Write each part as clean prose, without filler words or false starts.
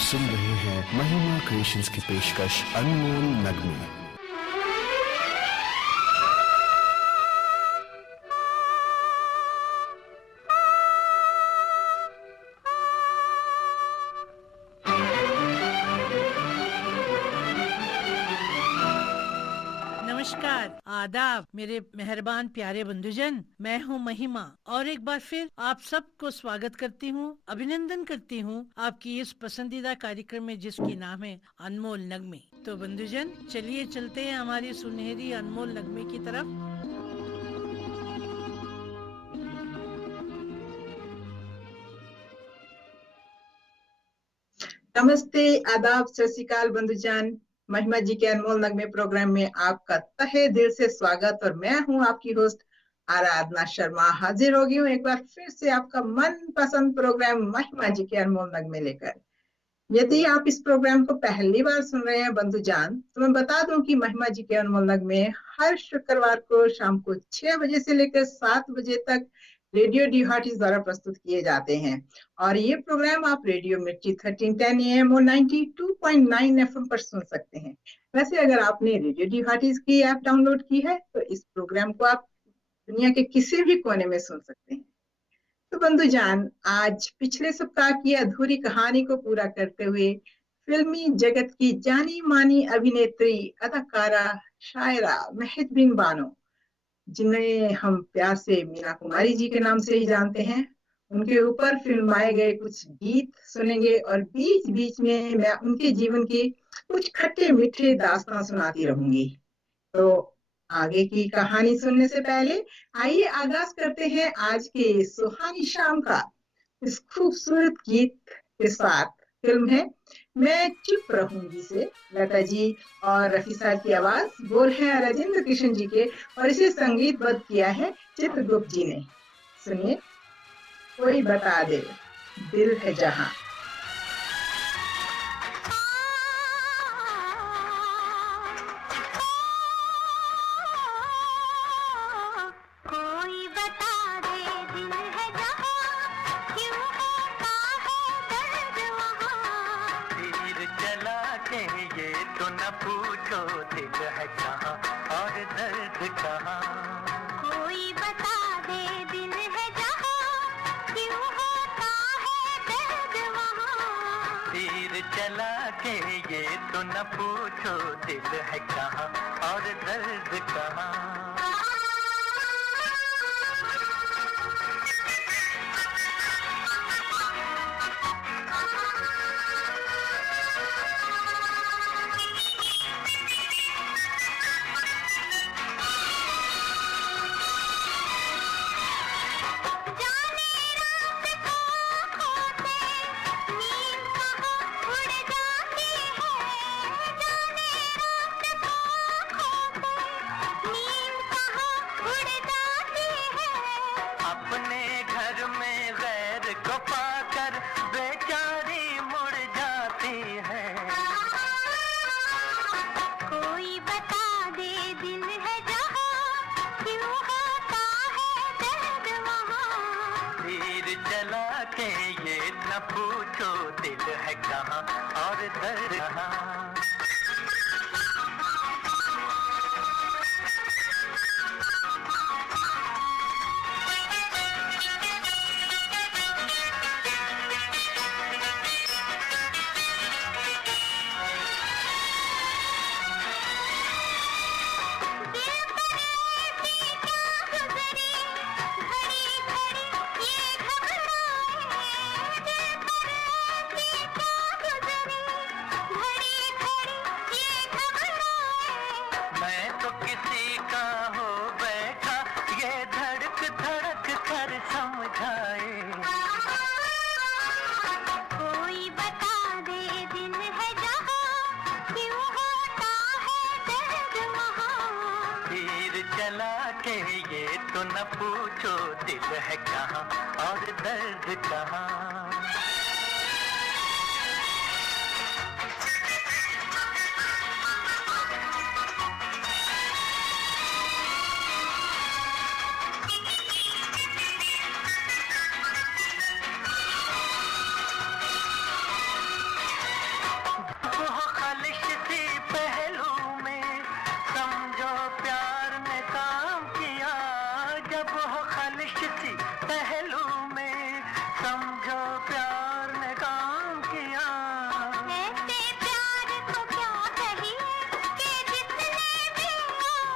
सुन रहे हैं महिमा क्रिएशंस की पेशकश अनमोल नगमे। नमस्कार, आदाब मेरे मेहरबान प्यारे बंधुजन। मैं हूँ महिमा और एक बार फिर आप सबको स्वागत करती हूँ, अभिनंदन करती हूँ आपकी इस पसंदीदा कार्यक्रम में जिसकी नाम है अनमोल नगमे। तो बंधुजन, चलिए चलते हैं हमारी सुनहरी अनमोल नगमे की तरफ। नमस्ते, आदाब, सत श्री अकाल बंधुजान। महिमा जी के अनमोल नगमे प्रोग्राम में आपका तहे दिल से स्वागत। और मैं हूं आपकी होस्ट आराधना शर्मा, हाजिर हो गई हूँ एक बार फिर से आपका मनपसंद प्रोग्राम महिमा जी के अनमोल नगमे लेकर। यदि आप इस प्रोग्राम को पहली बार सुन रहे हैं बंधुजान, तो मैं बता दूं कि महिमा जी के अनमोल नगमे हर शुक्रवार को शाम को 6 बजे से लेकर 7 बजे तक रेडियो डी हार्टिस द्वारा प्रस्तुत किए जाते हैं। और ये प्रोग्राम आप रेडियो मिर्ची 1310 AM और 92.9 FM पर सुन सकते हैं। वैसे अगर आपने रेडियो डी हार्टिस की ऐप डाउनलोड की है तो इस प्रोग्राम को आप दुनिया के किसी भी कोने में सुन सकते हैं। तो बंधुजान, आज पिछले सप्ताह की अधूरी कहानी को पूरा करते हुए फिल्मी जगत की जानी मानी अभिनेत्री, अदाकारा, शायरा महजबीन बानो, जिन्हें हम प्यार से मीना कुमारी जी के नाम से ही जानते हैं, उनके ऊपर फिल्माए गए कुछ गीत सुनेंगे और बीच बीच में मैं उनके जीवन की कुछ खट्टे मीठे दास्तान सुनाती रहूंगी। तो आगे की कहानी सुनने से पहले आइए आगाज करते हैं आज के सुहानी शाम का इस खूबसूरत गीत के साथ। फिल्म है मैं चुप रहूंगी से लता जी और रफी साहब की आवाज, बोल है राजेंद्र कृष्ण जी के और इसे संगीतबद्ध किया है चित्रगुप्त जी ने। सुनिए, कोई बता दे दिल है जहां। न पूछो दिल है कहाँ और दर्द कहाँ। पूछो दिल है कहाँ और दर्द कहाँ। न पूछो दिल है कहाँ और दर्द कहाँ। काम किया, जब हो खलिश सी पहलू में, समझो प्यार ने काम किया। ऐसे प्यार को क्या कहिए कि जिसने भी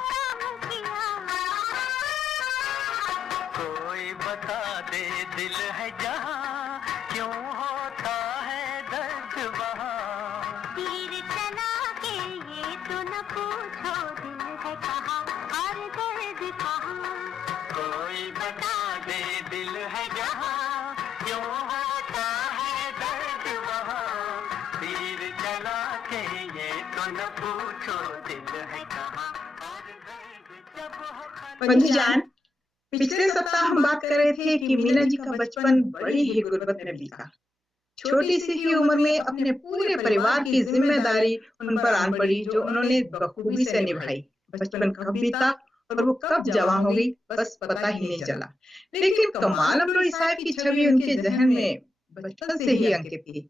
काम किया। कोई बता दे दिल है जहाँ, क्यों होता है दर्द वहाँ। तीर चला के ये तो न पूछो, दिल है कहाँ और दर्द कहाँ। कोई बता दे दिल है जहाँ, क्यों होता है दर्द वहाँ। तीर चला के ये तो न पूछो, दिल है कहाँ और दर्द जब हो खलिश। बंधुजान, पिछले सप्ताह हम बात कर रहे थे कि मीना जी का बचपन बड़ी ही गुर्बत में बीता। छोटी सी ही उम्र में अपने पूरे परिवार की जिम्मेदारी उन पर आन पड़ी, जो उन्होंने बखूबी से निभाई। बचपन कब बीता और वो कब जवान हो गई, बस पता ही नहीं चला। लेकिन कमाल अमरोही साहब की छवि उनके जहन में बचपन से ही अंकित थी।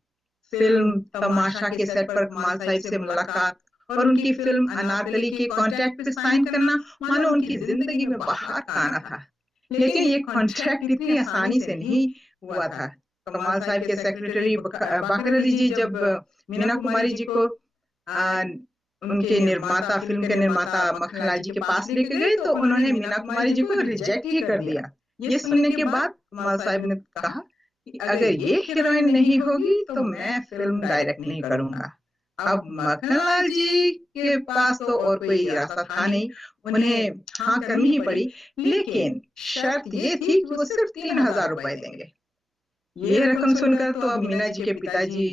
फिल्म तमाशा के सेट पर कमाल साहब से मुलाकात और उनकी फिल्म अनारकली के कॉन्ट्रैक्ट पे साइन करना मानो उनकी जिंदगी में बाहर का आना था। लेकिन ये कॉन्ट्रैक्ट इतनी आसानी से नहीं हुआ था। कमाल साहब के सेक्रेटरी बाकर अली जी जब मीना कुमारी जी को उनके निर्माता, फिल्म के निर्माता मक्खनलाल जी के पास लेके गए, तो उन्होंने मीना कुमारी जी को रिजेक्ट ही कर दिया। ये सुनने के बाद कमाल साहब ने कहा कि अगर ये हीरोइन नहीं होगी तो मैं फिल्म डायरेक्ट नहीं करूंगा। अब मक्खनलाल जी के पास तो और कोई रास्ता था नहीं, उन्हें हाँ करनी ही पड़ी। लेकिन शर्त ये थी कि वो सिर्फ 3,000 रुपए देंगे। ये रकम सुनकर तो अब मीना जी के पिताजी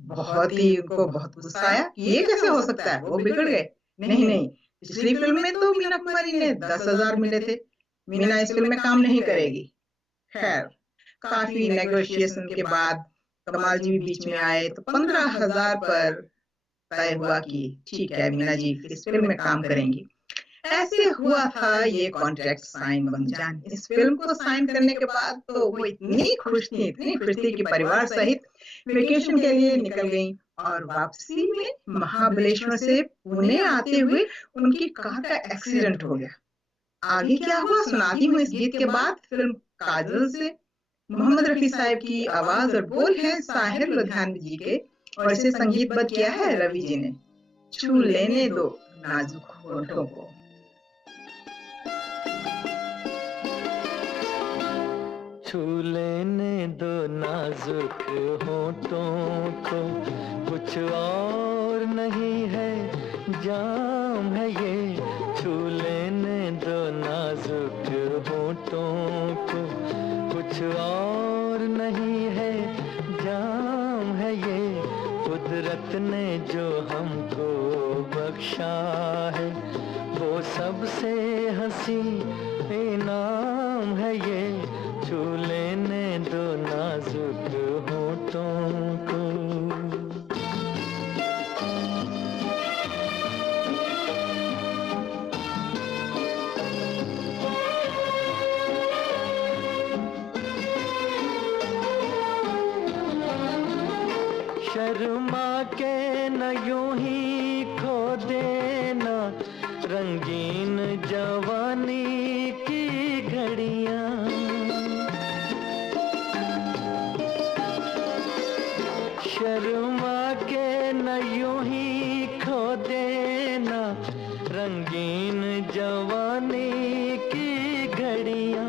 उनको बहुत गुस्सा आया कि ये कैसे हो सकता है, वो बिगड़ गए। नहीं, पिछली फिल्म में तो मीना कुमारी ने 10,000 मिले थे, मीना इस फिल्म में काम नहीं करेगी। खैर, काफी नेगोशिएशन के बाद कमाल जी भी बीच में आए, तो 15,000 पर तय हुआ कि ठीक है, मीना जी इस फिल्म में काम करेंगी। ऐसे हुआ था ये कॉन्ट्रैक्ट साइन। बंजान इस फिल्म को साइन करने के बाद तो वो इतनी खुश थी कि परिवार सहित वेकेशन के लिए निकल गईं। और वापसी में महाबलेश्वर से पुणे आते हुए उनकी कार का एक्सीडेंट हो गया। आगे क्या हुआ सुनाती हूँ इस गीत के बाद। फिल्म काजल से मोहम्मद रफी साहब की आवाज और बोल है साहिर लुधियानवी जी के, और इसे संगीतबद्ध किया है रवि जी ने। छू लेने दो नाजुक होठों को। छू लेने दो नाजुक होठों को, कुछ और नहीं है जाम है ये। छू लेने दो नाजुक होठों को, कुछ और नहीं है जाम है ये। कुदरत ने जो हमको बख्शा है, वो सबसे हंसी इनाम है ये। छू लेने दो नाजुक होठों को। शर्मा के न यूं ही खो देना रंगीन जवानी की घड़ियां। शर्मा के न यूं ही खो देना रंगीन जवानी की घड़ियां।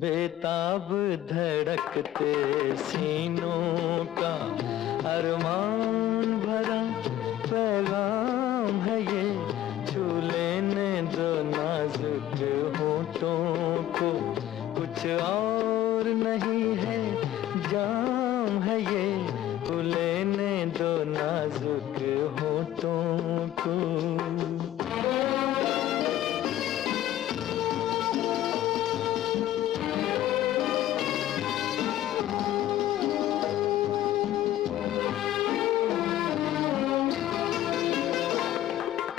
बेताब धड़कते सीनों का अरमान भरा पैगाम है ये। छू लेने दो नाजुक होठों को, कुछ और नहीं है जाम है ये। छू लेने दो नाजुक होठों को।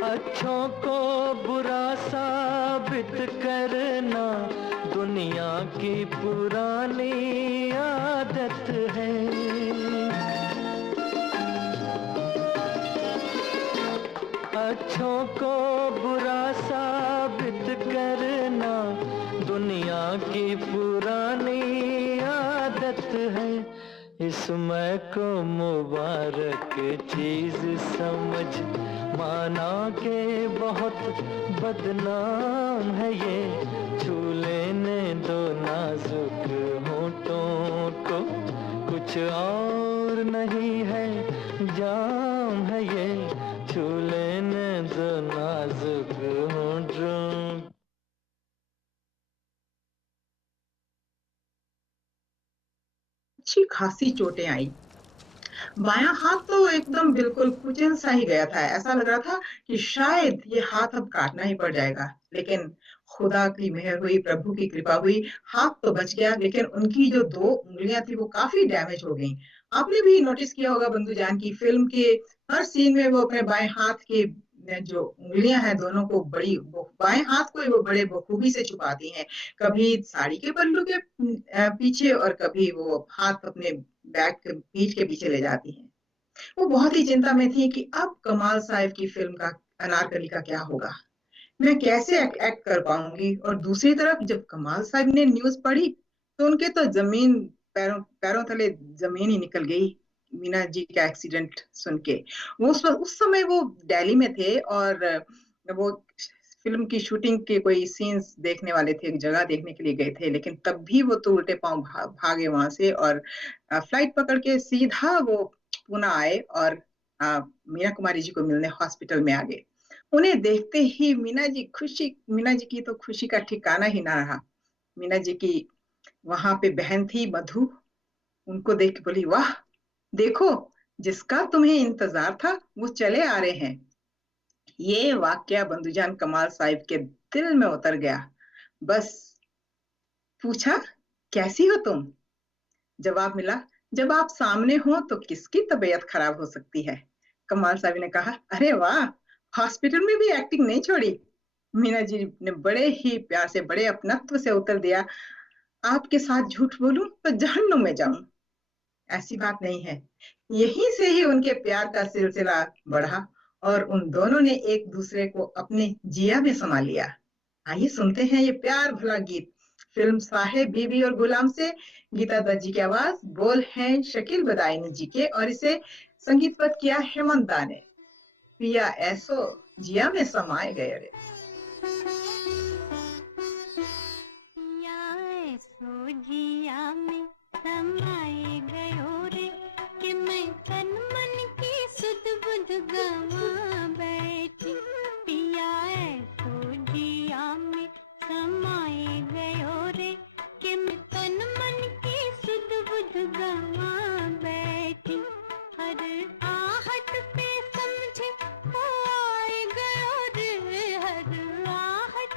अच्छों को बुरा साबित करना दुनिया की पुरानी आदत है। अच्छों को बुरा साबित है, इसमें को मुबारक चीज समझ माना के बहुत बदनाम है ये, छू लेने दो नाजुक होठों को, कुछ और नहीं है जाम है ये, छू लेने दो नाजुक होठों। अच्छी खासी चोटें आई। बायां हाथ तो एकदम बिल्कुल कुचल सा ही गया था, ऐसा लग रहा था कि शायद ये हाथ अब काटना ही पड़ जाएगा। लेकिन खुदा की मेहर हुई, प्रभु की कृपा हुई, हाथ तो बच गया, लेकिन उनकी जो 2 उंगलियां थी वो काफी डैमेज हो गई। आपने भी नोटिस किया होगा बंधु जान की फिल्म के हर सीन में वो अपने बाएं हाथ के जो उंगलियां हैं दोनों को बाएं हाथ को ही वो बड़े बखूबी से छुपाती हैं। कभी साड़ी के पल्लू के पीछे और कभी वो हाथ अपने बैग के पीठ के पीछे ले जाती हैं। वो बहुत ही चिंता में थी कि अब कमाल साहब की फिल्म का अनारकली का क्या होगा, मैं कैसे एक्ट कर पाऊंगी। और दूसरी तरफ जब कमाल साहब ने न्यूज पढ़ी तो उनके तो जमीन पैरों पैरों तले जमीन ही निकल गई। मीना जी का एक्सीडेंट सुन के वो उस समय वो दिल्ली में थे और वो फिल्म की शूटिंग के कोई सीन्स देखने वाले थे, एक जगह देखने के लिए गए थे, लेकिन तब भी वो तो उल्टे पांव भागे वहां से और फ्लाइट पकड़ के सीधा वो पुणे आए और मीना कुमारी जी को मिलने हॉस्पिटल में आ गए। उन्हें देखते ही मीना जी की तो खुशी का ठिकाना ही ना रहा। मीना जी की वहां पे बहन थी मधु, उनको देख के बोली, वाह देखो, जिसका तुम्हें इंतजार था वो चले आ रहे हैं। ये वाकया बंधुजान कमाल साहिब के दिल में उतर गया। बस पूछा, कैसी हो तुम? जवाब मिला, जब आप सामने हो तो किसकी तबीयत खराब हो सकती है। कमाल साहब ने कहा, अरे वाह, हॉस्पिटल में भी एक्टिंग नहीं छोड़ी। मीना जी ने बड़े ही प्यार से, बड़े अपनत्व से उत्तर दिया, आपके साथ झूठ बोलूं तो जहन्नुम में जाऊं। ऐसी बात नहीं है। यहीं से ही उनके प्यार का सिलसिला बढ़ा और उन दोनों ने एक दूसरे को अपने जिया में समा लिया। आइए सुनते हैं ये प्यार भरा गीत फिल्म साहेब बीबी और गुलाम से। गीता दत्त जी की आवाज, बोल हैं शकील बदायूनी जी के और इसे संगीतबद्ध किया हेमंत दा ने। पिया ऐसो जिया में समाए गए रे। या ऐसो जिया में समाए गयो रे, कि मैं तन मन की सुध बुध गवा बैठी। पिया ऐसो जिया में समाए गयो रे, कि मैं तन मन की सुध बुध गवा बैठी। हर आहट पे समझे हो आए गयो रे, हर आहट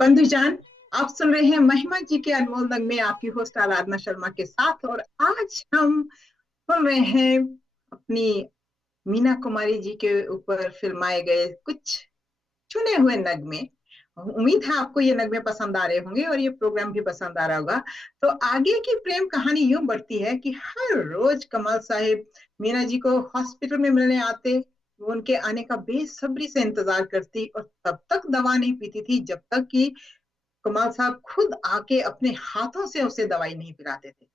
बंधुजान, आप सुन रहे हैं महिमा जी के अनमोल नगमे, आपकी होस्ट आराधना शर्मा के साथ। और आज हम सुन रहे हैं अपनी मीना कुमारी जी के ऊपर फिल्माए गए कुछ चुने हुए नगमे। उम्मीद है आपको ये नगमे पसंद आ रहे होंगे और ये प्रोग्राम भी पसंद आ रहा होगा। तो आगे की प्रेम कहानी यूं बढ़ती है कि हर रोज कमाल साहिब मीना जी को हॉस्पिटल में मिलने आते। वो उनके आने का बेसब्री से इंतजार करती और तब तक दवा नहीं पीती थी जब तक कि कमाल साहब खुद आके अपने हाथों से उसे दवाई नहीं पिलाते थे।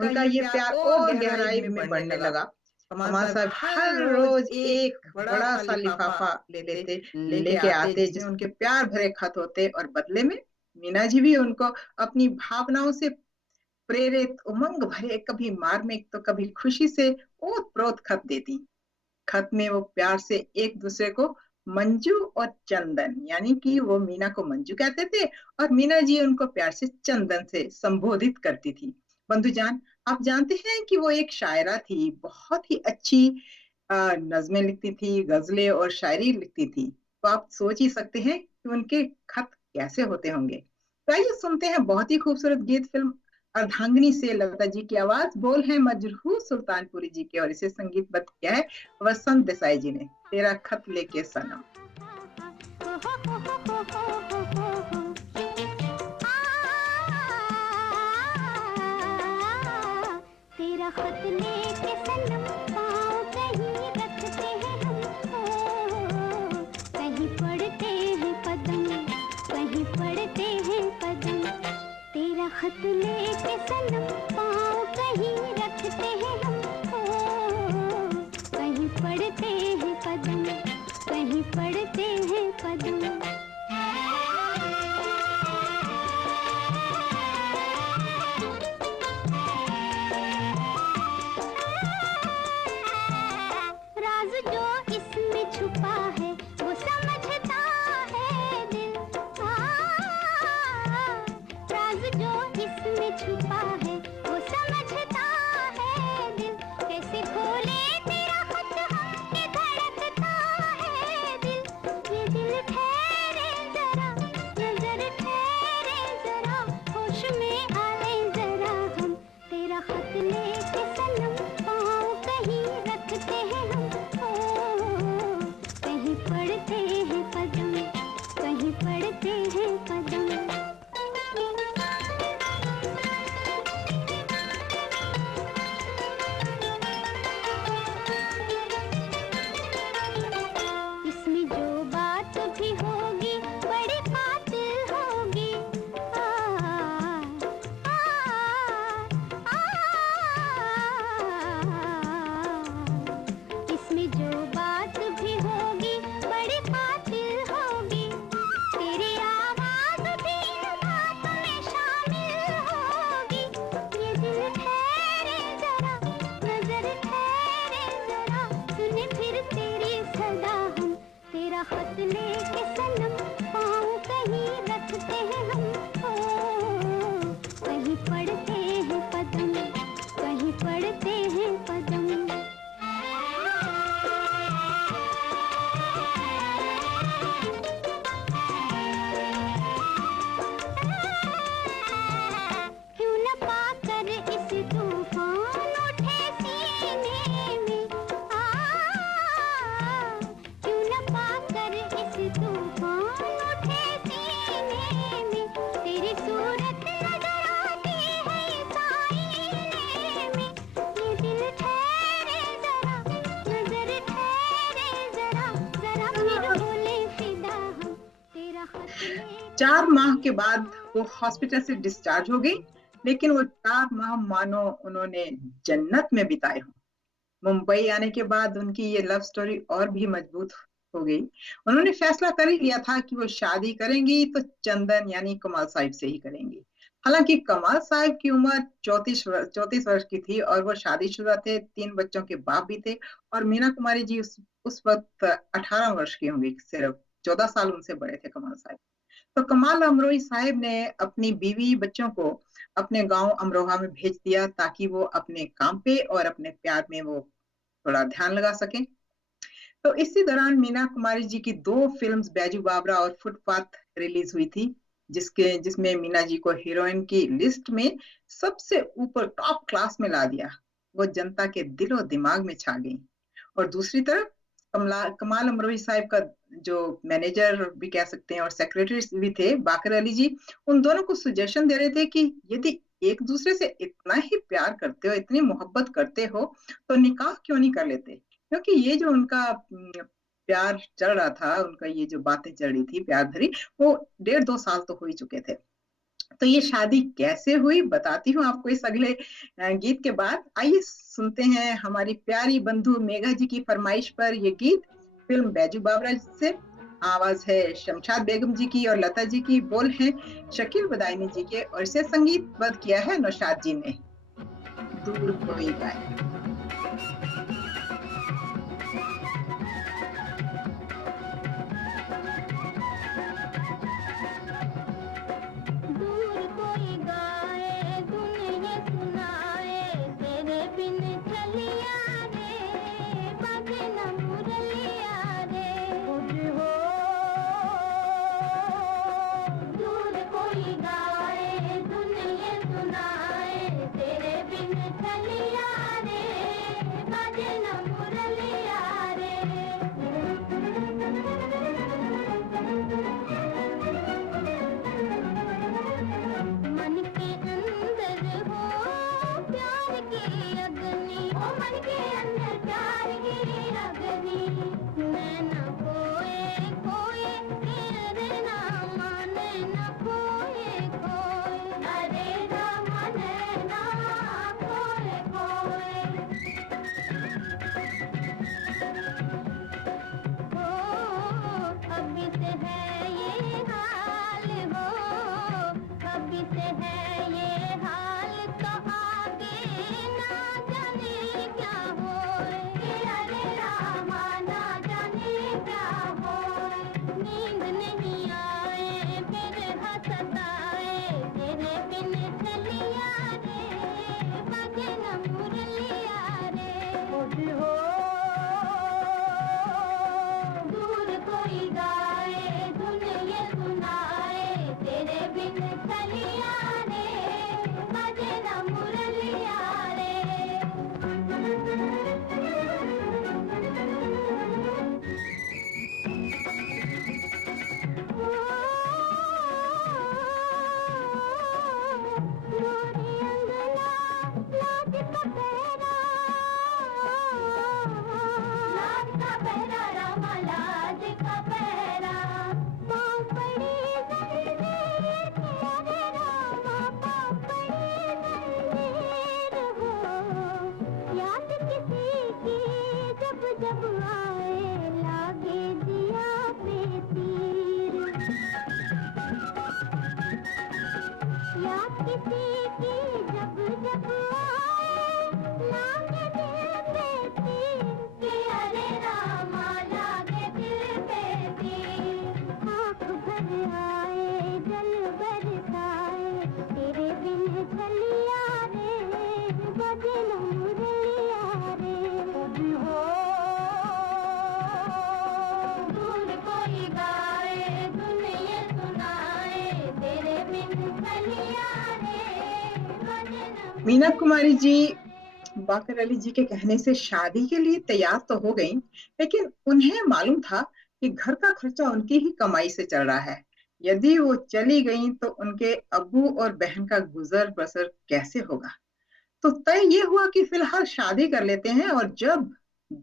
उनका ये प्यार और गहराई में बढ़ने लगा। कमाल साहब हर रोज एक बड़ा सा लिफाफा लेते लेके आते जिसमें उनके प्यार भरे खत होते और बदले में मीना जी भी उनको अपनी भावनाओं से प्रेरित उमंग भरे कभी मार्मिक तो कभी खुशी से ओत प्रोत खत देती। खत में वो प्यार से एक दूसरे को मंजू और चंदन, यानी कि वो मीना को मंजू कहते थे और मीना जी उनको प्यार से चंदन से संबोधित करती थी। बंधुजान, आप जानते हैं कि वो एक शायरा थी, बहुत ही अच्छी नज़में लिखती थी, गजलें और शायरी लिखती थी। तो आप सोच ही सकते हैं कि उनके खत कैसे होते होंगे। तो आइए सुनते हैं बहुत ही खूबसूरत गीत फिल्म अर्धांगिनी से लता जी की आवाज, बोल है मजरूह सुल्तानपुरी जी के और इसे संगीतबद्ध किया है वसंत देसाई जी ने। तेरा खत लेके सनम। तेरा खत लेके सनम पाँव कहीं रखते हैं हम, कहीं पढ़ते हैं कदम, कहीं पढ़ते हैं कदम। तेरा खत लेके सनम पाँव कहीं रखते हैं हम, कहीं पढ़ते हैं कदम, कहीं पढ़ते हैं कदम। राज जो इसमें छुपा है वो समझता है दिल, राज जो इसमें छुपा है वो समझता है दिल। कैसे खोले तेरा खत हमने धड़कता है दिल। ये दिल ठहरे जरा, नजर ठहरे जरा, होश में आए जरा हम। तेरा खत लेके सनम पाँव कहीं रखते हैं हम, कहीं पढ़ते हैं कदम, कहीं पढ़ते हैं कदम। इसमें जो बात भी होगी बड़ी बातिल होगी। इसमें जो बात भी होगी बड़ी बातिल होगी। तेरी आवाज भी इन बातों में शामिल होगी। ये दिल ठहरे जरा, नजर ठहरे जरा, सुने फिर तेरी सदा हम। तेरा खत लेके सनम पाँव कहीं रखते हैं हम, कहीं पढ़ते हैं कदम, कहीं पढ़ते हैं कदम। क्यों न पाकर इस तूफान उठे सीने में, क्यों न पाकर इस तूफान उठे सीने में। तेरी सूरत नजर आती है इस आईने में। ये दिल ठहरे जरा, नजर ठहरे जरा, जरा फिर बोले फिदा हम। तेरा खत ले 4 माह के बाद वो हॉस्पिटल से डिस्चार्ज हो गई, लेकिन वो 4 माह मानो उन्होंने जन्नत में बिताए हों। मुंबई आने के बाद उनकी ये लव स्टोरी और भी मजबूत हो गई। उन्होंने फैसला कर ही लिया था कि वो शादी करेंगी तो चंदन यानी कमाल साहिब से ही करेंगी। हालांकि कमाल साहिब की उम्र 34 वर्ष की थी और वो शादीशुदा थे, 3 बच्चों के बाप भी थे। और मीना कुमारी जी उस वक्त 18 वर्ष की होंगी, सिर्फ 14 साल उनसे बड़े थे कमाल साहिब। तो कमाल अमरोही साहिब ने अपनी बीवी बच्चों को अपने गांव अमरोहा में भेज दिया ताकि वो अपने काम पे और अपने प्यार में वो थोड़ा ध्यान लगा सके। तो इसी दौरान मीना कुमारी जी की 2 फिल्म्स बैजू बावरा और फुटपाथ रिलीज हुई थी। जिसमें मीना जी को हीरोइन की लिस्ट में सबसे ऊपर टॉप क्लास में ला दिया। वो जनता के दिलो दिमाग में छा गई। और दूसरी तरफ कमाल अमरोही साहब का जो मैनेजर भी कह सकते हैं और सेक्रेटरी भी थे, बाकर अली जी, उन दोनों को सजेशन दे रहे थे कि यदि एक दूसरे से इतना ही प्यार करते हो, इतनी मोहब्बत करते हो, तो निकाह क्यों नहीं कर लेते। क्योंकि ये जो उनका प्यार चल रहा था, उनका ये जो बातें चल रही थी प्यार भरी, वो 1.5-2 साल तो हो ही चुके थे। तो ये शादी कैसे हुई बताती हूँ आपको इस अगले गीत के बाद। आइए सुनते हैं हमारी प्यारी बंधु मेघा जी की फरमाइश पर ये गीत, फिल्म बैजू बावरा से। आवाज है शमशाद बेगम जी की और लता जी की, बोल है शकील बदायूनी जी के, और इसे संगीतबद्ध किया है नौशाद जी ने। दूर कोई गाय। दूर कोई गाए धुन ये सुनाए, तेरे बिन चलिया रे, बाजे न मुरलिया रे। हो दूर कोई गाए धुन ये सुनाए, तेरे बिन चलिया रे, बाजे न मुरलिया रे। मन के अंदर हो प्यार की अग्नि, ओ मन के अंदर प्यार की अग्नि, मैं न खोए खोए, अरे राम न खोए खोए, अरे राम न खोए खोए। हो अभी से है ये हाल, हो अभी से है ये हाल, तो आगे ना जाने क्या होए, अरे रामा ना जाने क्या होए। नींद नहीं आए फिर हंसताए, तेरे बिन चलिया रे, बाजे न मुरलिया रे। हो दूर कोई गाए धुन ये सुनाए, तेरे बिन चलिया रे, बाजे न मुरलिया रे। गोरी अंगना लाज का पहरा, लाज का पहरा रामा लाज का पहरा, पाँव पड़ी जंजीर के, अरे रामा पाँव पड़ी जंजीर हो। याद किसी की जब जब आए, लागे दिया पे तीर। याद किसी की जब जब आए, लागे दिल पे तीर, कि अरे रामा लागे दिल पे तीर। आँख भर आए जल बरसाए, तेरे बिन चलिया रे, बाजे न मुरलिया रे। हो दूर कोई गाए धुन ये सुनाए, तेरे बिन चलिया रे, बाजे न। मीना कुमारी जी बाकर अली जी के कहने से शादी के लिए तैयार तो हो गई, लेकिन उन्हें मालूम था कि घर का खर्चा उनकी ही कमाई से चल रहा है। यदि वो चली गई तो उनके अब्बू और बहन का गुजर बसर कैसे होगा। तो तय ये हुआ कि फिलहाल शादी कर लेते हैं, और जब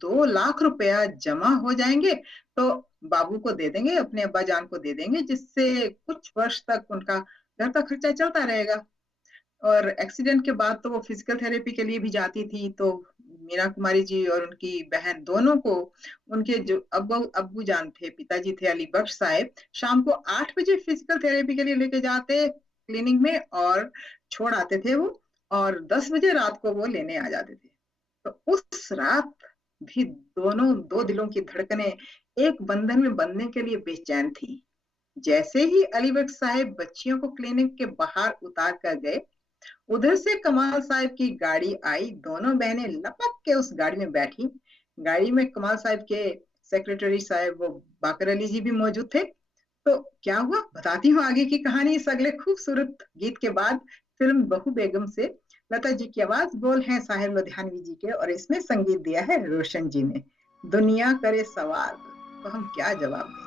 2 लाख रुपया जमा हो जाएंगे तो बाबू को दे देंगे, अपने अब्बा जान को दे देंगे, जिससे कुछ वर्ष तक उनका घर का खर्चा चलता रहेगा। और एक्सीडेंट के बाद तो वो फिजिकल थेरेपी के लिए भी जाती थी। तो मीना कुमारी जी और उनकी बहन दोनों को उनके जो अब्बू जान थे, पिताजी थे अली बख्श साहब, शाम को 8 बजे फिजिकल थेरेपी के लिए लेके जाते क्लिनिक में और छोड़ आते थे वो, और 10 बजे रात को वो लेने आ जाते थे। तो उस रात भी दोनों दो दिलों की धड़कनें एक बंधन में बंधने के लिए बेचैन थी। जैसे ही अली बख्श साहब बच्चियों को क्लिनिक के बाहर उतार कर गए, उधर से कमाल साहब की गाड़ी आई। दोनों बहनें लपक के उस गाड़ी में बैठी। गाड़ी में कमाल साहब के सेक्रेटरी साहब वो बाकर अली जी भी मौजूद थे। तो क्या हुआ बताती हूँ आगे की कहानी इस अगले खूबसूरत गीत के बाद। फिल्म बहू बेगम से लता जी की आवाज, बोल हैं साहिर लुधियानवी जी के, और इसमें संगीत दिया है रोशन जी ने। दुनिया करे सवाल तो हम क्या जवाब दें।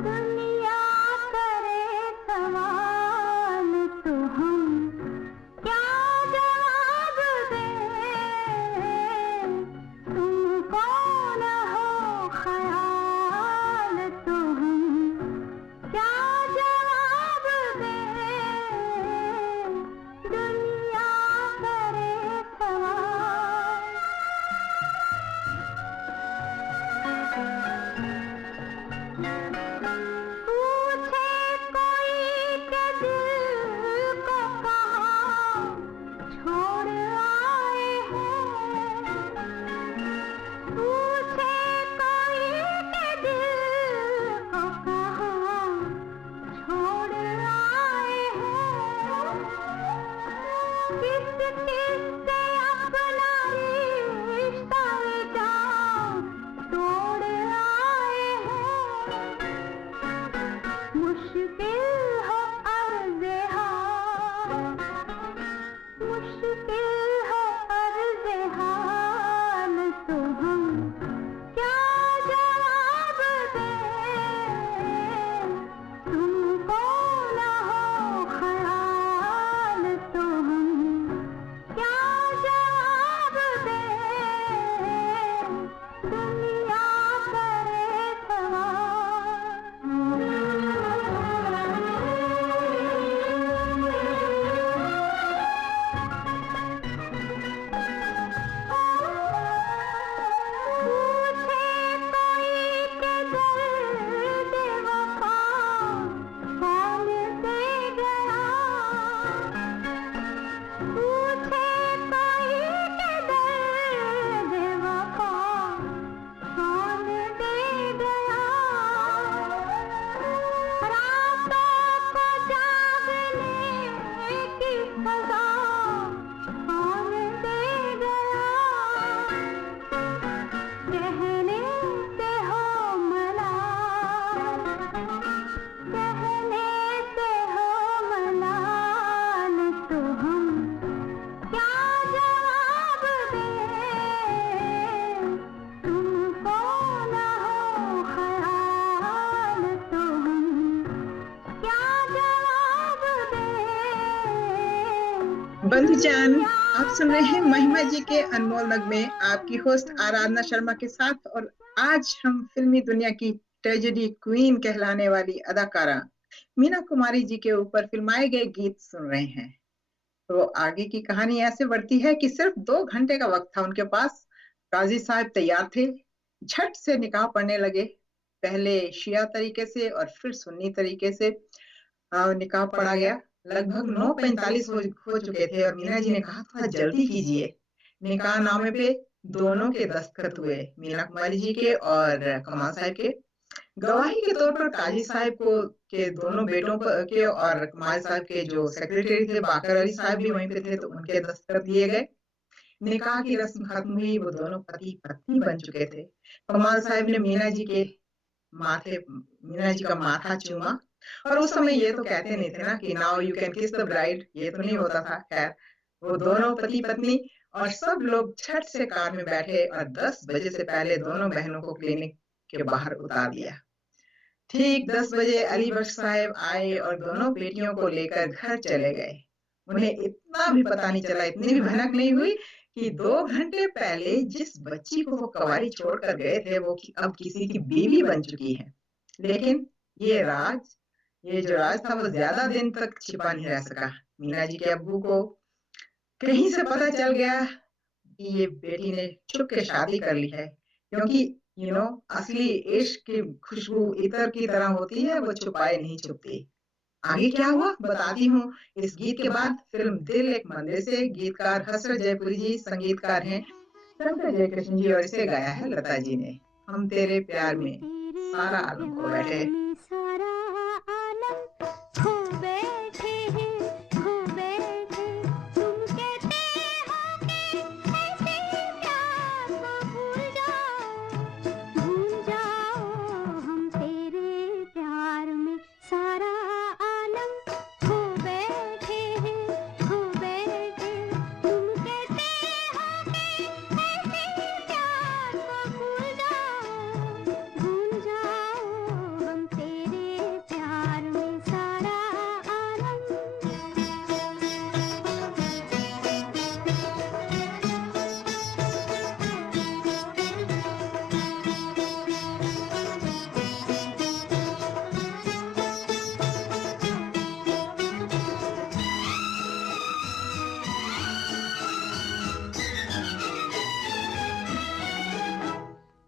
दुनिया करे सवाल तो हम क्या जवाब दें। तुम कौन हो ख्याल तो हम क्या जवाब दें। दुनिया करे सवाल। पूछे कोई के दिल को कहाँ छोड़ आए हैं। पूछे कोई के दिल को कहाँ छोड़ आए हैं। किस किस से अपना रिश्ता जान तोड़ आए हैं। मुश्किल हो अर्ज़े हाल, मुश्किल हो अर्ज़े हाल तो हम क्या जवाब दें। तुमको ना हो ख्याल तो हम क्या जवाब दें। दुनिया करे पूछे कोई के दर्द वफा कौन दे गया। पूछे कोई के दर्द वफा कौन दे गया। रातों को जागने की सजा कौन दे गया। कहने से हो मलाल, कहने से हो मलाल तो हम क्या जवाब दें। तुमको ना हो ख्याल तो हम क्या जवाब दें। बंधुजान, आप सुन रहे हैं महिमा जी के अनमोल नगमे, आपकी होस्ट आराधना शर्मा के साथ। और आज हम फिल्मी दुनिया की ट्रेजेडी क्वीन कहलाने वाली अदाकारा मीना कुमारी जी के ऊपर फिल्माए गए गीत सुन रहे हैं। तो आगे की कहानी ऐसे बढ़ती है कि सिर्फ 2 घंटे का वक्त था उनके पास। काजी साहब तैयार थे, झट से निकाह पढ़ने लगे। पहले शिया तरीके से और फिर सुन्नी तरीके से निकाह पढ़ा गया। लगभग 9:45 हो चुके थे और मीना जी ने कहा थोड़ा जल्दी कीजिए। निकाह नामे पे दोनों के दस्तखत हुए, मीना कुमारी जी के और कमाल साहब के। गवाही के तौर पर काजी साहब को के दोनों बेटों के और कमाल साहब के जो सेक्रेटरी थे बाकर अली साहब भी वहीं पे थे, तो उनके दस्तखत दिए गए। निकाह की रस्म खत्म हुई, वो दोनों पति पत्नी बन चुके थे। कमाल साहब ने मीना जी का माथा चूमा। और उस समय ये तो कहते नहीं थे ना कि नाउ यू कैन किस द ब्राइड, ये तो नहीं होता था। खैर, वो दोनों पति पत्नी और सब लोग झट से कार में बैठे और 10 बजे से पहले दोनों बहनों को क्लिनिक के बाहर उतार दिया। ठीक 10 बजे अली बख्श साहब आए और दोनों बेटियों को लेकर घर चले गए। उन्हें इतना भी पता नहीं चला, इतनी भी भनक नहीं हुई कि 2 घंटे पहले जिस बच्ची को वो कवारी छोड़कर गए थे वो अब किसी की बीवी बन चुकी है। लेकिन ये जो राज था वो ज्यादा दिन तक छिपा नहीं रह सका। मीना जी के अब्बू को कहीं से पता चल गया कि ये बेटी ने छुप के शादी कर ली है, क्योंकि असली इश्क की खुशबू इतर की तरह होती है, वो छुपाए नहीं छुपती। आगे क्या हुआ बताती हूँ इस गीत के बाद। फिल्म दिल एक मंदिर से, गीतकार हसरत जयपुरी जी, संगीतकार हैं शंकर जयकृष्ण जी और इसे गाया है लता जी ने। हम तेरे प्यार में सारा आलम खो बैठे। में सारा आलम खो बैठे हैं, खो बैठे। तुम कहते हो कि ऐसे प्यार को भूल जाओ, हम तेरे प्यार में सारा आलम खो बैठे हैं, खो बैठे। तुम कहते हो कि ऐसे प्यार को भूल जाओ, हम तेरे प्यार में सारा आलम।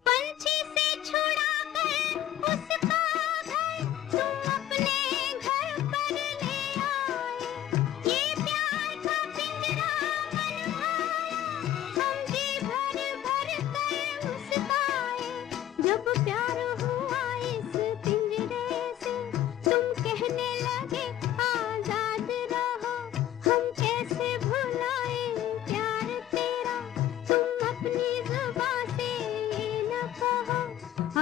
पंछी से छुड़ाकर उसका घर तुम अपने घर पर ले आए। ये प्यार का पिंजरा बनवाया, हम जी भर भर कर मुस्काए। जब प्यार हुआ इस पिंजरे से, तुम कहने लगे आजाद रहो। हम कैसे भुलाए प्यार तेरा, तुम अपनी जुबान से ये न कहो।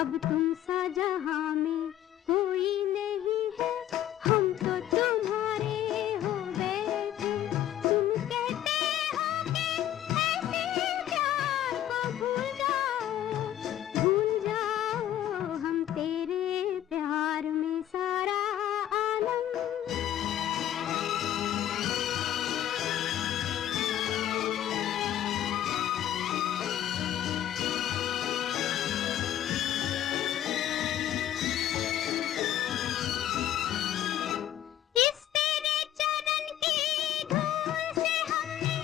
अब तुम सा जहां में कोई नहीं है, हम तो तुम्हारे हो बैठे। तुम कहते हो कि ऐसे प्यार को भूल जाओ, हम तेरे प्यार में सारा आलम। इस तेरे चरण की धूल से हमने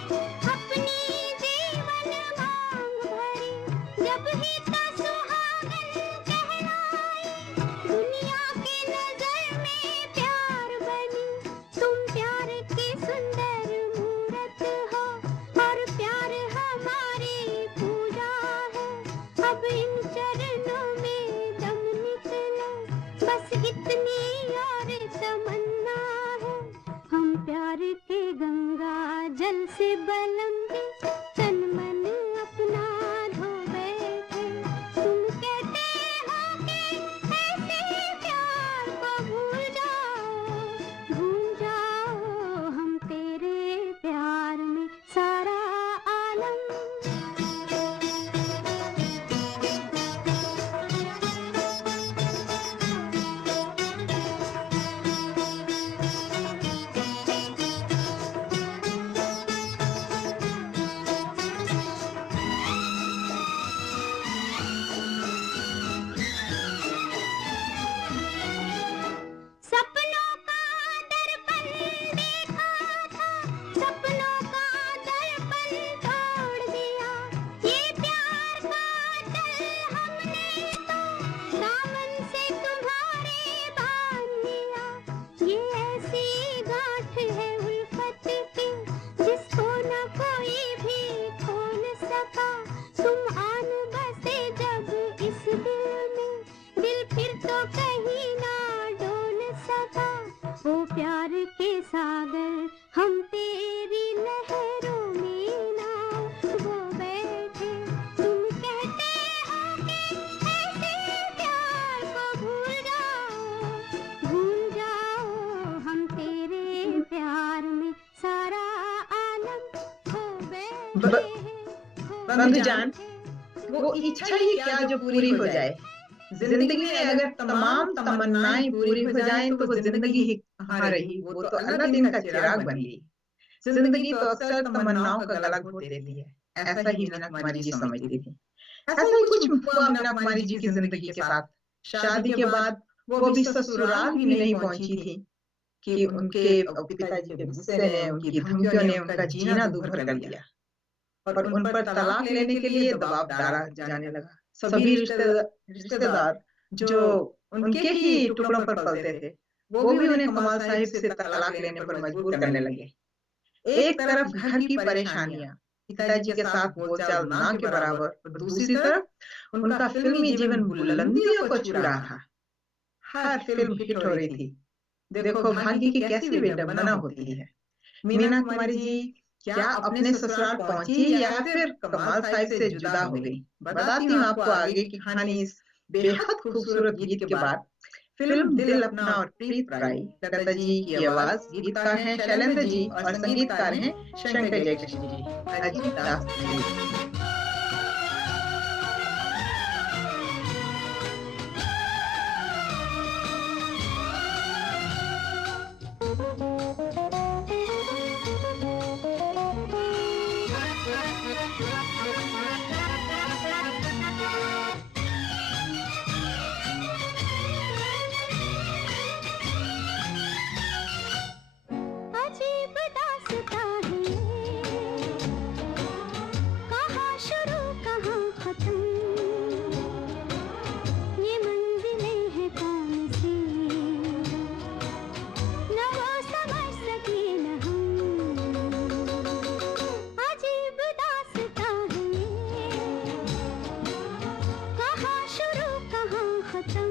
अपनी जीवन मांग भरी। जब ही तो सुहागन कहलाई, दुनिया की नजर में प्यार बनी। तुम प्यार की सुंदर मूरत हो, और प्यार हमारी पूजा है। अब इन चरणों में दम निकले, बस इतनी और तमन्ना है। हम प्यार के गंगा जल से बलंदे तन मन अपना धो बैठे। तुम कहते हो कि ऐसे प्यार को भूल जाओ, हम तेरे प्यार में सारा आलम। सपनों का दर्पण देखा था, सपनों का दर्पण तोड़ दिया। ये प्यार का चल हमने तो दामन से तुम्हारे बांध लिया। ये ऐसी गांठ है उल्फत की, जिसको न कोई भी खोल सका। तुम आन बसे जब इस दिल में, दिल फिर तो कहीं ना डोल सका। ओ प्यार के सागर, हम तेरी लहरों में नाव वो बैठे। तुम कहते हो कि ऐसे प्यार को भूल जाओ, हम तेरे प्यार में सारा आलम खो बैठे हैं। बंधुजान, वो इच्छा ही क्या जो पूरी हो जाए। जिंदगी में अगर तमाम तमन्नाएं पूरी हो जाएं तो वो जिंदगी ही कहाँ रही, वो तो अल्लाह दिन का चिराग बन गई। जिंदगी तो अक्सर तमन्नाओं का गला घोट देती है, ऐसा ही मीना कुमारी जी समझती थी। ऐसा ही कुछ हुआ मीना कुमारी जी की जिंदगी के साथ। शादी के बाद वो भी ससुराल भी नहीं पहुंची थी कि उनके पिताजी के गुस्से ने, उनकी धमकियों ने उनका जीना दूभर कर दिया और उन पर तलाक लेने के लिए दबाव डाला जाने लगा। सभी रिश्तेदार जो उनके ही टुकड़ों पर पलते थे, वो भी उन्हें कमाल साहिब से तलाक लेने पर मजबूर करने लगे। एक तरफ घर की परेशानियां, पिताजी के साथ बोलचाल ना के बराबर, और दूसरी तरफ उनका फिल्मी जीवन बुलंदियों को छू रहा था। हर फिल्म हिट हो रही थी। देखो भाग्य की कैसी विडंबना होती है। मीना कुमारी जी क्या अपने ससुराल पहुंची या फिर कमाल साहब से जुदा हो गई? बताती हूँ आपको आगे की कहानी इस बेहद खूबसूरत गीत के बाद। फिल्म दिल अपना और प्रीत पराई, लता जी की आवाज, गीतकार हैं शैलेंद्र जी और संगीतकार हैं शंकर जयकिशन जी। अजीब दास्तान। अजीब दास्तां है, कहाँ शुरू कहाँ खत्म, ये मंजिलें हैं कौन सी, न वो समझ सके न हम। अजीब दास्तां है, कहाँ शुरू कहाँ खत्म,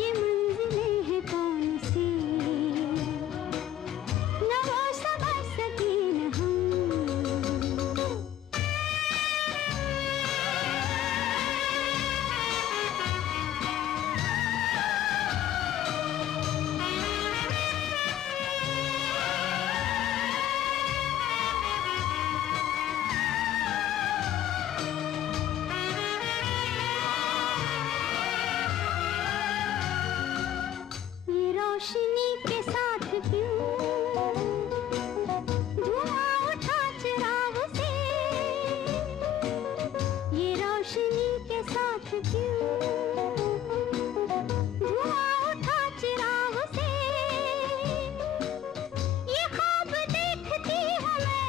ये मंजिलें हैं कौन सी, न वो समझ सके न हम। ये रोशनी के साथ क्यों धुआं उठा चिराग से, ये रोशनी के साथ क्यों धुआं उठा चिराग से, ये ख्वाब देखती हूँ मैं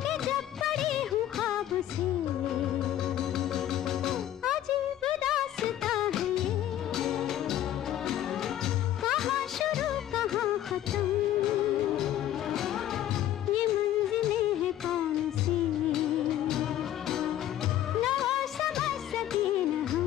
कि जब पड़ी हूँ ख्वाब से। अजीब दास्तां है ये, कहाँ शुरू कहाँ खत्म, ये मंजिलें हैं कौन सी, न वो समझ सके न हम।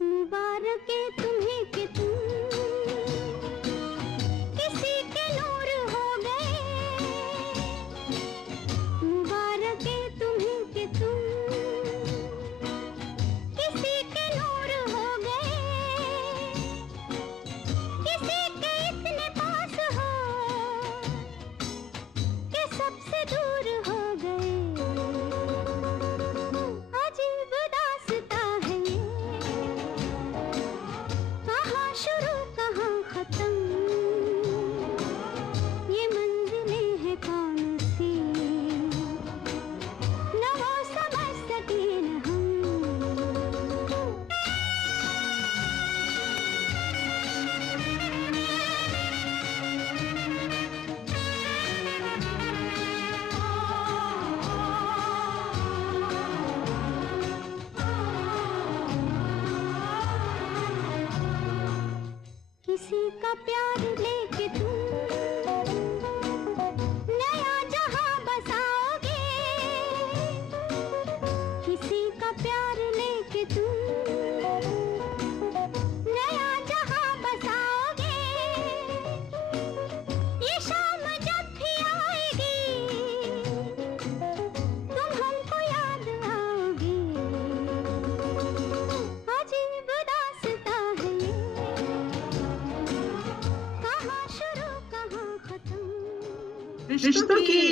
मुबारक है तुम्हें कि तुम किसी के नूर हो गए, मुबारक है तुम्हें कि तुम किसी के नूर हो गए, किसी के इतने पास हो कि सबसे दूर हो गए। अजीब दास्तां है ये, कहाँ शुरू कहाँ खत्म, ये मंजिलें हैं कौन सी, न वो समझ सके न हम। किसी का प्यार लेके तुम नया जहां बसाओगे, किसी का प्यार लेके तुम नया जहां बसाओगे, ये शाम जब भी आएगी तुम हमको याद आओगे। अजीब दास्तां है ये, कहाँ शुरू कहाँ खत्म। रिश्तों की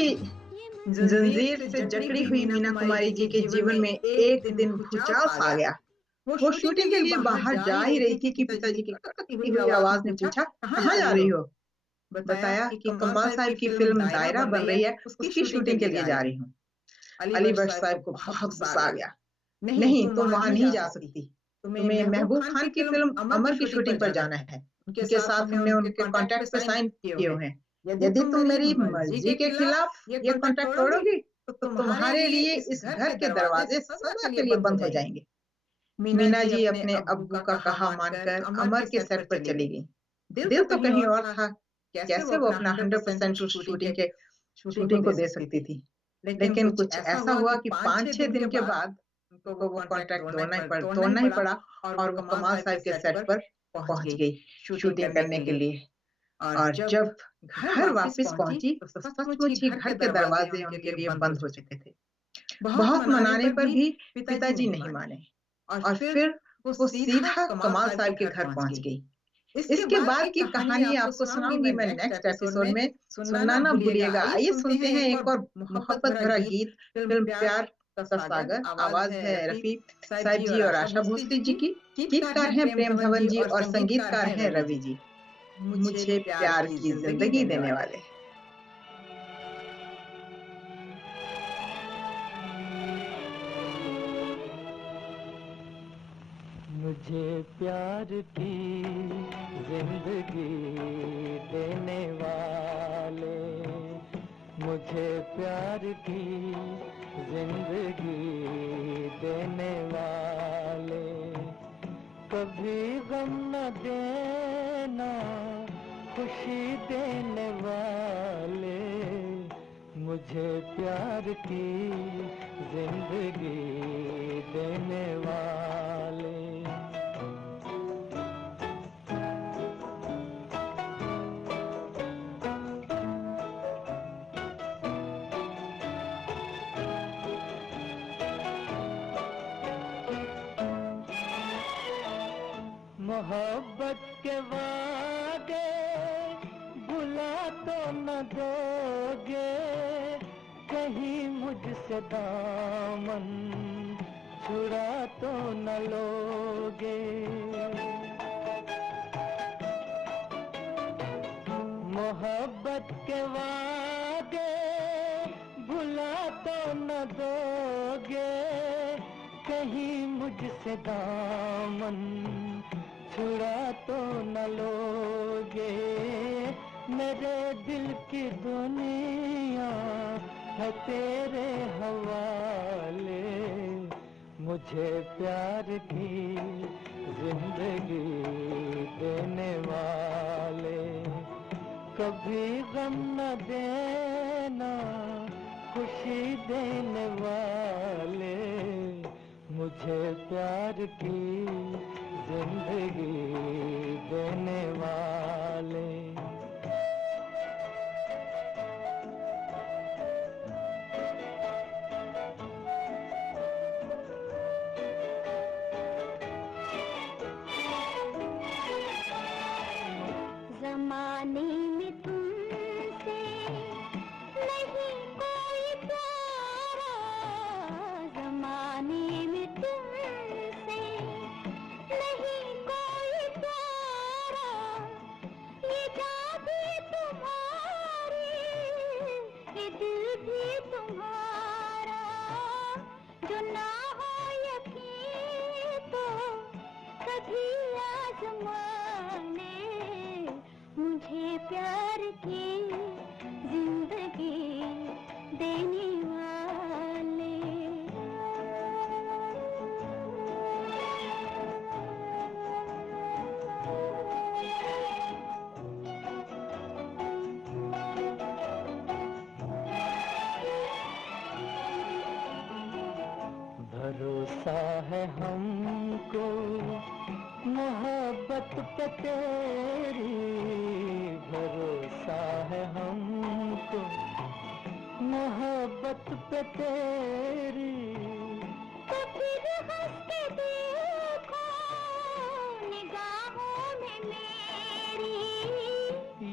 जंजीर से जकड़ी हुई मीना कुमारी जी के जीवन में एक दिन भूचाल सा गया। वो शूटिंग के लिए बाहर जा ही रही थी कि पिताजी की कड़कती हुई आवाज ने पूछा, कहाँ जा रही हो? बताया कि कमाल साहब की फिल्म दायरा बन रही है, उसकी शूटिंग के लिए जा रही हूँ। अली बख्श साहब को बहुत गुस्सा आ गया। नहीं, तुम वहां नहीं जा सकती। तुम्हें महबूब खान की फिल्म अमर की शूटिंग पर जाना है। उनके साथ हमने उनके कॉन्ट्रैक्ट पे साइन किए हुए हैं। यदि तुम मेरी मर्जी के खिलाफ ये कॉन्ट्रैक्ट तोड़ोगी तो तुम्हारे लिए इस घर के दरवाजे सदा के लिए बंद हो जाएंगे। मीना जी अपने अब्बू का कहा मानकर अमर के सेट पर चली गई। दिल तो कहीं और था। कैसे वो अपना 100% शूटिंग को दे सकती थी। लेकिन कुछ ऐसा हुआ कि 5-6 दिन के बाद उनको वो कॉन्ट्रैक्ट तोड़ना ही पड़ा और वो कमाल साहब के सेट पर पहुंच गई शूटिंग करने के लिए। और जब घर वापस पहुंची तो सचमुच ही घर के दरवाजे उनके लिए बंद हो चुके थे। बहुत मनाने पर भी पिताजी नहीं माने और फिर वो सीधा कमाल साहब के घर पहुंच गई। इसके बाद की कहानी आपको सुनाऊंगी मैं नेक्स्ट एपिसोड में। सुनना ना भूलिएगा। आइए सुनते हैं एक और मोहब्बत भरा गीत फिल्म प्यार का सागर। आवाज है रफी साहब जी और आशा भोसले जी की। गीतकार हैं प्रेम धवन जी और संगीतकार हैं रवि जी। मुझे प्यार की जिंदगी देने वाले। मुझे प्यार की जिंदगी देने वाले, मुझे प्यार की जिंदगी देने वाले, कभी गम न देना खुशी देने वाले, मुझे प्यार की जिंदगी देने वाले। मोहब्बत के वादे भुला तो न दोगे, कहीं मुझसे दामन छुड़ा तो न लोगे। मोहब्बत के वादे भुला तो न दोगे, कहीं मुझसे दामन छुड़ा तो न लोगे। मेरे दिल की दुनिया है तेरे हवाले, मुझे प्यार की जिंदगी देने वाले, कभी गम न देना खुशी देने वाले, मुझे प्यार की जिंदगी देने वाले। ज़माने में तुमसे नहीं कोई प्यारा, ज़माने में तुमसे नहीं कोई प्यारा, ये जान भी तुम्हारी, ये दिल भी तुम्हारा, जो ना हो यकीन तो कभी आज़माने, मुझे प्यार की जिंदगी देने वाले। भरोसा है हमको मोहब्बत पे तेरी, भरोसा है हमको मोहब्बत पे तेरी, तो फिर हंस के देखो निगाहों में मेरी,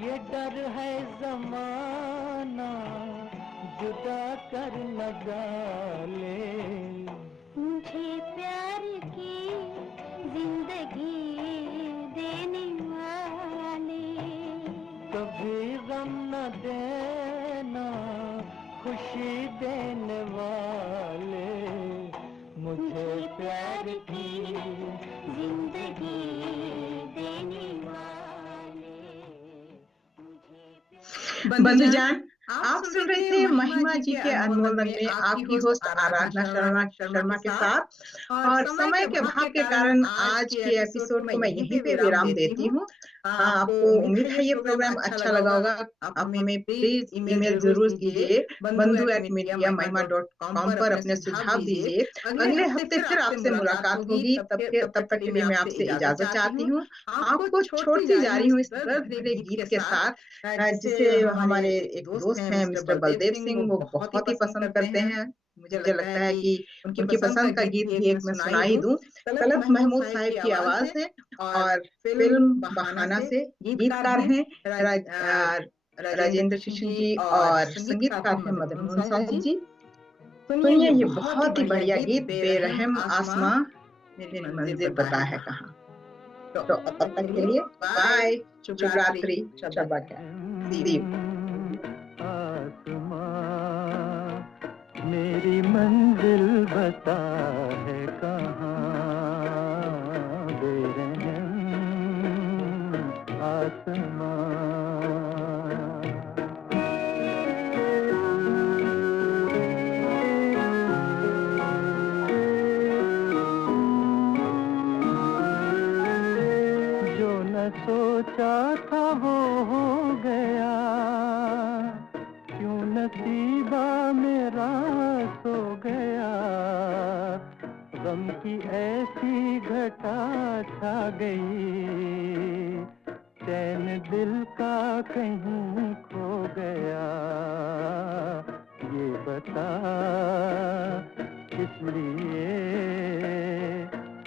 ये डर है ज़माना जुदा कर न डाले, मुझे प्यार की जिंदगी देने वाले, कभी गम न देना खुशी देने वाले, मुझे प्यार की जिंदगी देने वाले मुझे बंधुजान, आप सुन रहे थे महिमा जी के अनमोल नगमे आपकी होस्ट आराधना शर्मा के साथ। और समय के अभाव के कारण आज के एपिसोड को मैं यहीं पे विराम देती हूँ। आपको उम्मीद है ये प्रोग्राम अच्छा लगा होगा। आप हमें प्लीज ईमेल जरूर कीजिए bandhu@mediamahima.com पर अपने सुझाव दीजिए। अगले हफ्ते फिर आपसे मुलाकात होगी। तब तक के लिए मैं आपसे इजाजत चाहती हूँ। आपको छोड़ती जा रही हूँ इस दर्द भरे गीत के साथ, जिसे हमारे एक दोस्त हैं मिस्टर बलदेव सिंह, वो बहुत ही पसंद करते हैं। मुझे लगता है कि उनकी पसंद का गीत भी एक मैं सुना ही दूं। तलत महमूद साहिब की आवाज है और फिल्म बहाना से गीतकार हैं राजेंद्र किशन जी और संगीतकार हैं मदन मोहन साहिब जी। सुनिए ये बहुत ही बढ़िया गीत, बेरहम आसमां मेरी मंजिल बता है कहाँ। तो अब तक के लिए बाय, शुभ रात्रि, शब्बा खैर, सी यू। आसमां मेरी मंजिल बता है कहाँ, बेरहम आसमां। जो न सोचा था वो हो गया, क्यों नसीबा मेरा सो गया। गम की ऐसी घटा छा गई, चैन दिल का कहीं खो गया। ये बता किस लिए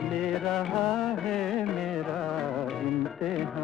ले रहा है मेरा इम्तिहान।